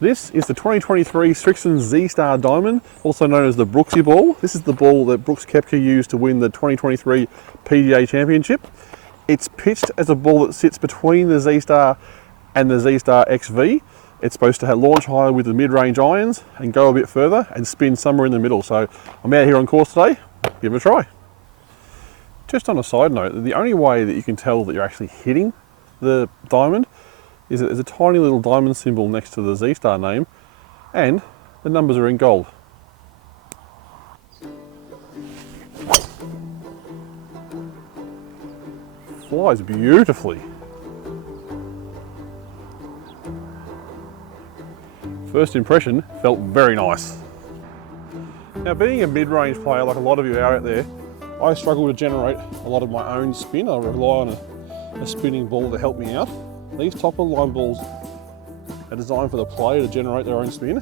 This is the 2023 Srixon Z-Star Diamond, also known as the Brooksy ball. This is the ball that Brooks Koepka used to win the 2023 PGA Championship. It's pitched as a ball that sits between the Z-Star and the Z-Star XV. It's supposed to launch higher with the mid-range irons and go a bit further and spin somewhere in the middle. So I'm out here on course today, give it a try. Just on a side note, the only way that you can tell that you're actually hitting the diamond is that there's a tiny little diamond symbol next to the Z-Star name and the numbers are in gold. Flies beautifully. First impression felt very nice. Now, being a mid-range player like a lot of you are out there, I struggle to generate a lot of my own spin. I rely on a spinning ball to help me out. These top of the line balls are designed for the player to generate their own spin.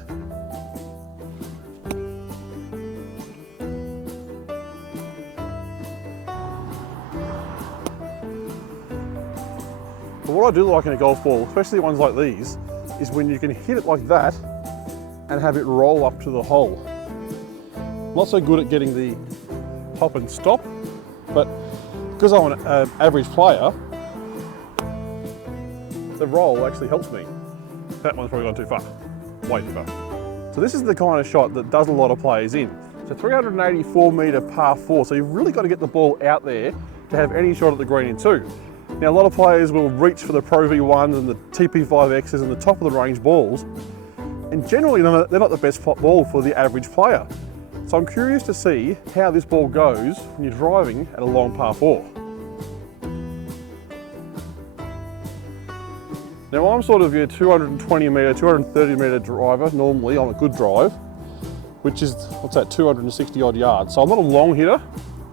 But what I do like in a golf ball, especially ones like these, is when you can hit it like that and have it roll up to the hole. I'm not so good at getting the hop and stop, but because I'm an average player, the roll actually helps me. That one's probably gone too far, way too far. So this is the kind of shot that does a lot of players in. It's a 384 metre par 4, so you've really got to get the ball out there to have any shot at the green in 2. Now, a lot of players will reach for the Pro V1s and the TP5Xs and the top of the range balls, and generally they're not the best ball for the average player. So I'm curious to see how this ball goes when you're driving at a long par 4. Now, I'm sort of your 220 metre, 230 metre driver normally on a good drive, which is, what's that, 260 odd yards. So I'm not a long hitter,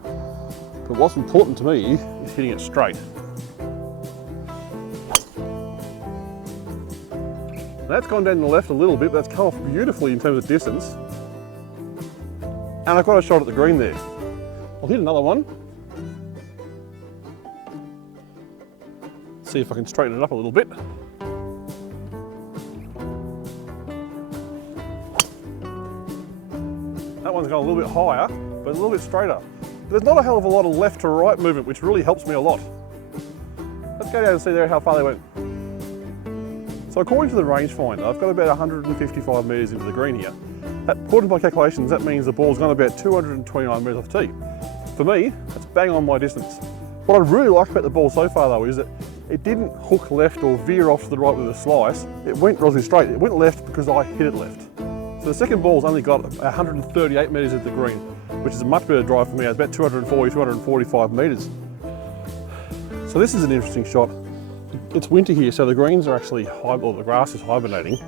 but what's important to me is hitting it straight. That's gone down the left a little bit, but that's come off beautifully in terms of distance. And I've got a shot at the green there. I'll hit another one. See if I can straighten it up a little bit. That one's gone a little bit higher, but a little bit straighter. But there's not a hell of a lot of left to right movement, which really helps me a lot. Let's go down and see there how far they went. So according to the rangefinder, I've got about 155 metres into the green here. According to my calculations, that means the ball's gone about 229 metres off tee. For me, that's bang on my distance. What I really like about the ball so far though is that it didn't hook left or veer off to the right with a slice. It went relatively straight. It went left because I hit it left. So the second ball's only got 138 metres at the green, which is a much better drive for me. It's about 240, 245 metres. So this is an interesting shot. It's winter here, so the greens are actually, or the grass is hibernating.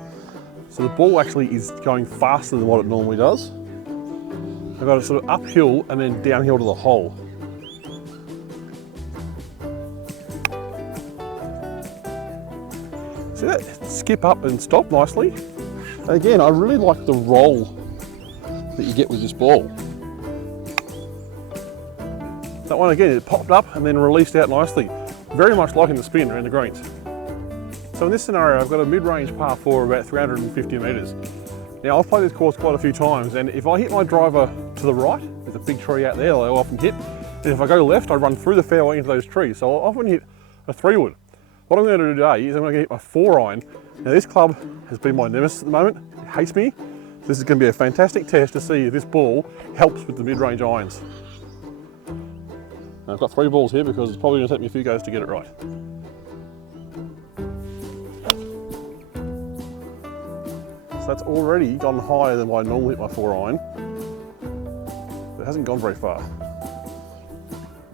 So the ball actually is going faster than what it normally does. I've got it sort of uphill and then downhill to the hole. See that? Skip up and stop nicely. And again, I really like the roll that you get with this ball. That one again, it popped up and then released out nicely. Very much liking the spin around the greens. So in this scenario, I've got a mid-range par 4 about 350 metres. Now, I've played this course quite a few times, and if I hit my driver to the right, there's a big tree out there that I often hit, and if I go left, I run through the fairway into those trees. So I'll often hit a 3-wood. What I'm going to do today is I'm going to hit my 4-iron. Now, this club has been my nemesis at the moment. It hates me. This is going to be a fantastic test to see if this ball helps with the mid-range irons. Now, I've got 3 balls here because it's probably going to take me a few goes to get it right. So that's already gone higher than what I normally hit my 4-iron. It hasn't gone very far.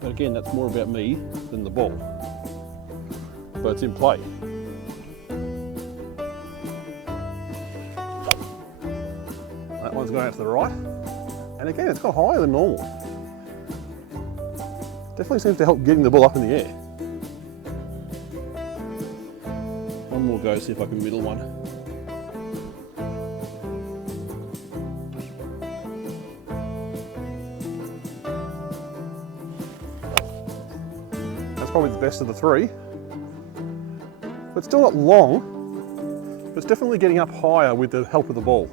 But again, that's more about me than the ball. But it's in play. That one's going out to the right. And again, it's gone higher than normal. Definitely seems to help getting the ball up in the air. One more go, see if I can middle one. That's probably the best of the 3. But still not long. but it's definitely getting up higher with the help of the ball.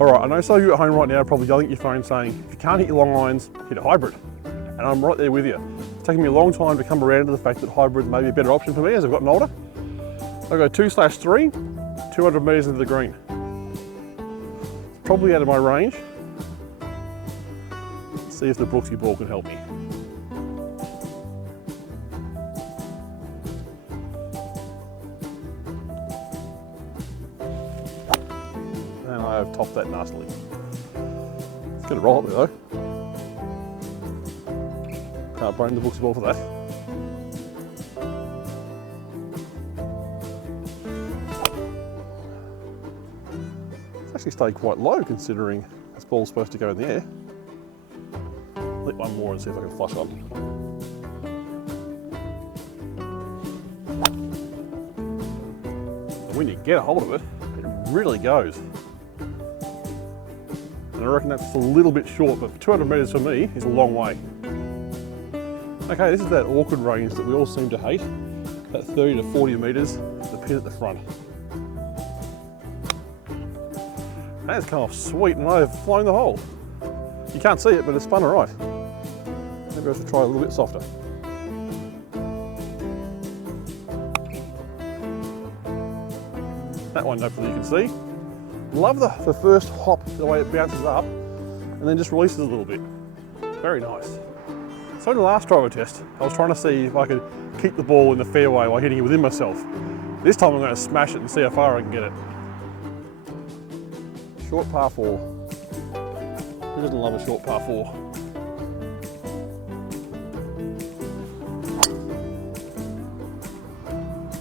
All right, I know some of you at home right now are probably yelling at your phone saying, if you can't hit your long irons, hit a hybrid. And I'm right there with you. It's taken me a long time to come around to the fact that hybrid may be a better option for me as I've gotten older. I go 2/3, 200 metres into the green. Probably out of my range. Let's see if the Brooksy ball can help me. And I have topped that nastily. It's going to roll up there though. Can't blame the Brooksy ball for that. It's actually stayed quite low considering this ball's supposed to go in the air. Let one more and see if I can flush up. And when you get a hold of it, it really goes. And I reckon that's a little bit short, but 200 metres for me is a long way. Okay, this is that awkward range that we all seem to hate, that 30 to 40 metres, the pin at the front. That's come off sweet and I've flown the hole. You can't see it, but it's spun all right. Maybe I should try a little bit softer. That one hopefully you can see. Love the first hop, the way it bounces up and then just releases a little bit. Very nice. So in the last driver test, I was trying to see if I could keep the ball in the fairway while hitting it within myself. This time I'm going to smash it and see how far I can get it. Short par 4. Who doesn't love a short par 4?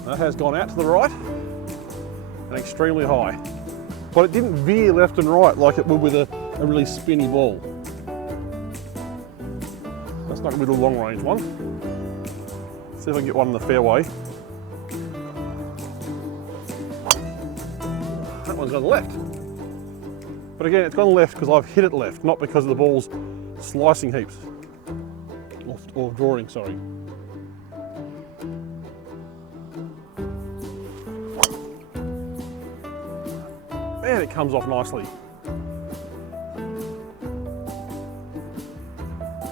That has gone out to the right and extremely high. But it didn't veer left and right like it would with a really spinny ball. That's not going to be the long range one. Let's see if I can get one in the fairway. That one's gone left. But again, it's gone left because I've hit it left, not because of the ball's slicing heaps. Or drawing, sorry. Man, it comes off nicely.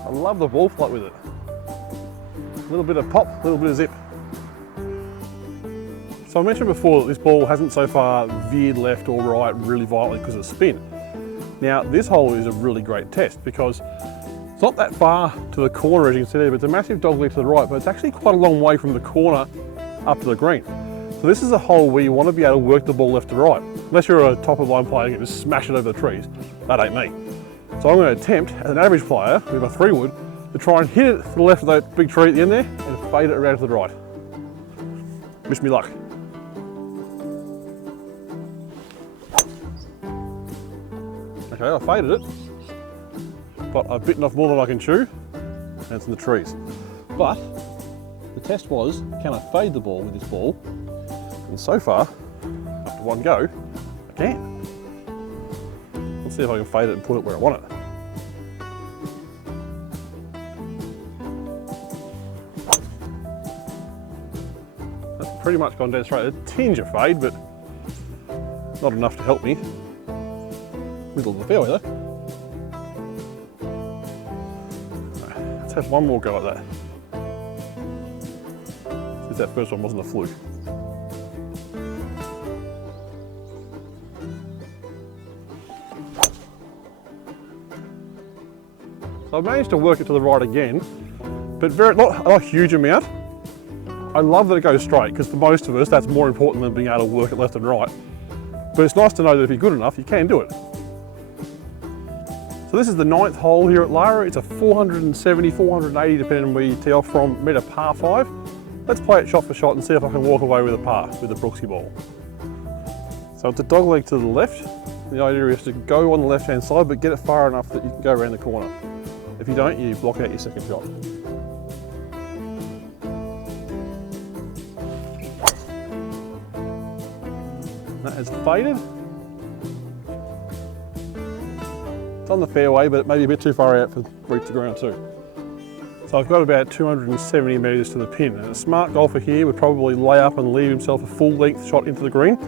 I love the ball flight with it. A little bit of pop, a little bit of zip. So I mentioned before that this ball hasn't so far veered left or right really violently because of spin. Now this hole is a really great test because it's not that far to the corner as you can see there, but it's a massive dogleg to the right, but it's actually quite a long way from the corner up to the green. So this is a hole where you want to be able to work the ball left to right. Unless you're a top of line player, you can just smash it over the trees. That ain't me. So I'm going to attempt, as an average player, with my 3-wood, to try and hit it to the left of that big tree at the end there and fade it around to the right. Wish me luck. Okay, I faded it, but I've bitten off more than I can chew, and it's in the trees. But the test was, can I fade the ball with this ball? And so far, after one go, I can. Let's see if I can fade it and put it where I want it. That's pretty much gone dead straight. A tinge of fade, but not enough to help me. Middle of the fairway though. Right, let's have one more go at that. Since that first one wasn't a fluke. So I've managed to work it to the right again, but not a huge amount. I love that it goes straight because for most of us that's more important than being able to work it left and right. But it's nice to know that if you're good enough, you can do it. So this is the 9th hole here at Lara. It's a 470, 480 depending on where you tee off from, made a par 5. Let's play it shot for shot and see if I can walk away with a par with the Brooksy ball. So it's a dogleg to the left. The idea is to go on the left hand side but get it far enough that you can go around the corner. If you don't, you block out your second shot. That has faded. It's on the fairway, but it may be a bit too far out for reach the ground too. So I've got about 270 metres to the pin. And a smart golfer here would probably lay up and leave himself a full length shot into the green.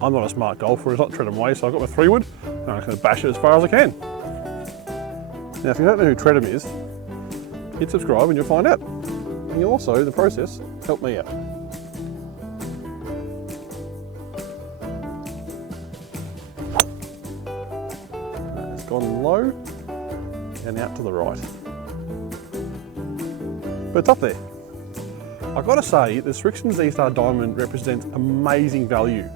I'm not a smart golfer, it's not Tredham way, so I've got my 3-wood, and I'm just going to bash it as far as I can. Now, if you don't know who Tredham is, hit subscribe and you'll find out. And you'll also, in the process, help me out. It's gone low and out to the right. But it's up there. I've got to say, the Srixon Z-Star Diamond represents amazing value.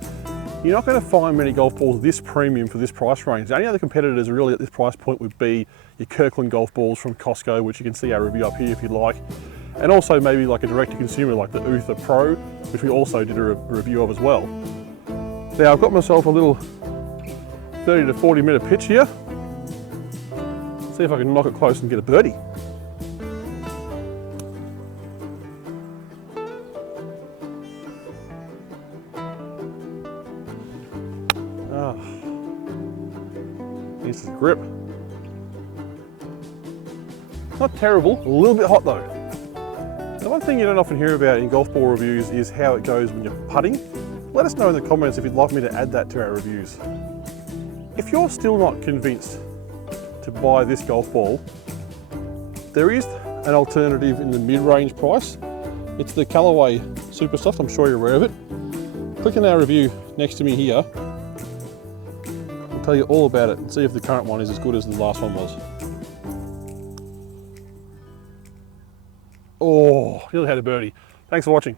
You're not going to find many golf balls this premium for this price range. The only other competitors really at this price point would be your Kirkland golf balls from Costco, which you can see our review up here if you'd like. And also maybe like a direct-to-consumer like the Uther Pro, which we also did a review of as well. Now I've got myself a little 30 to 40 metre pitch here. See if I can knock it close and get a birdie. Here's the grip. Not terrible, a little bit hot though. The one thing you don't often hear about in golf ball reviews is how it goes when you're putting. Let us know in the comments if you'd like me to add that to our reviews. If you're still not convinced to buy this golf ball, there is an alternative in the mid-range price. It's the Callaway Super Soft, I'm sure you're aware of it. Click on our review next to me here. I'll tell you all about it and see if the current one is as good as the last one was. Oh, nearly had a birdie. Thanks for watching.